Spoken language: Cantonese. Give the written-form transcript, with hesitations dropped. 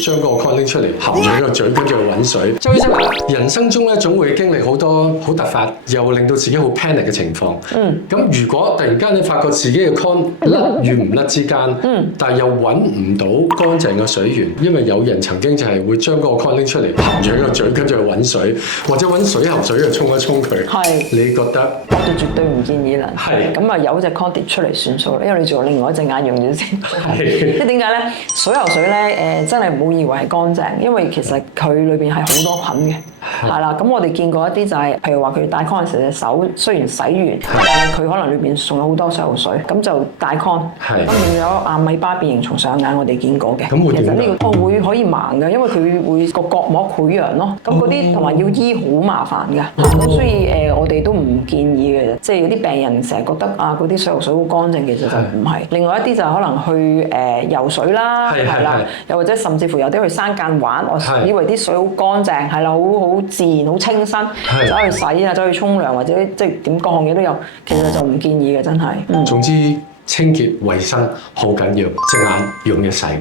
將嗰個 con 拎出嚟，含住個嘴，跟住去揾水。周醫生話：人生中咧總會經歷好多好突發，又令到自己好 panic 嘅情況。咁如果突然間你發覺自己嘅 con 甩與唔甩之間，但係又揾唔到乾淨嘅水源，因為有人曾經就係會將嗰個 con 拎出嚟，含住個嘴，跟住去揾水，或者揾水喉水去沖一沖佢。係，你覺得？我就絕對唔建議啦。係。咁啊，有隻 con 跌出嚟算數啦，因為你仲有另外一隻眼用咗先。即係點解咧？水喉水咧，真係唔好以為係乾淨，因為其實佢裏邊係好多菌嘅。係啦，咁我哋見過一啲就係，譬如話佢戴 con 時隻手雖然洗完，但係佢可能裏邊仲有好多水喉水，咁就戴 con。咁仲有阿米巴變形蟲上眼，我哋見過嘅。咁會點？其實呢個會可以盲嘅，因為佢會個角膜潰瘍咯。咁嗰啲同埋要醫好麻煩㗎。咁所以我哋都唔建議嘅，即係有啲病人成日覺得啊嗰啲水喉水好乾淨，其實就唔係。另外一啲就可能去游水啦，係啦，又或者甚至乎有啲去山間玩，我以為啲水好乾淨，係啦，好自然、好清新，走去洗啊，走去沖涼或者即係點各項嘢都有，其實就唔建議嘅，真係。總之清潔衞生好緊要，隻眼用一世㗎。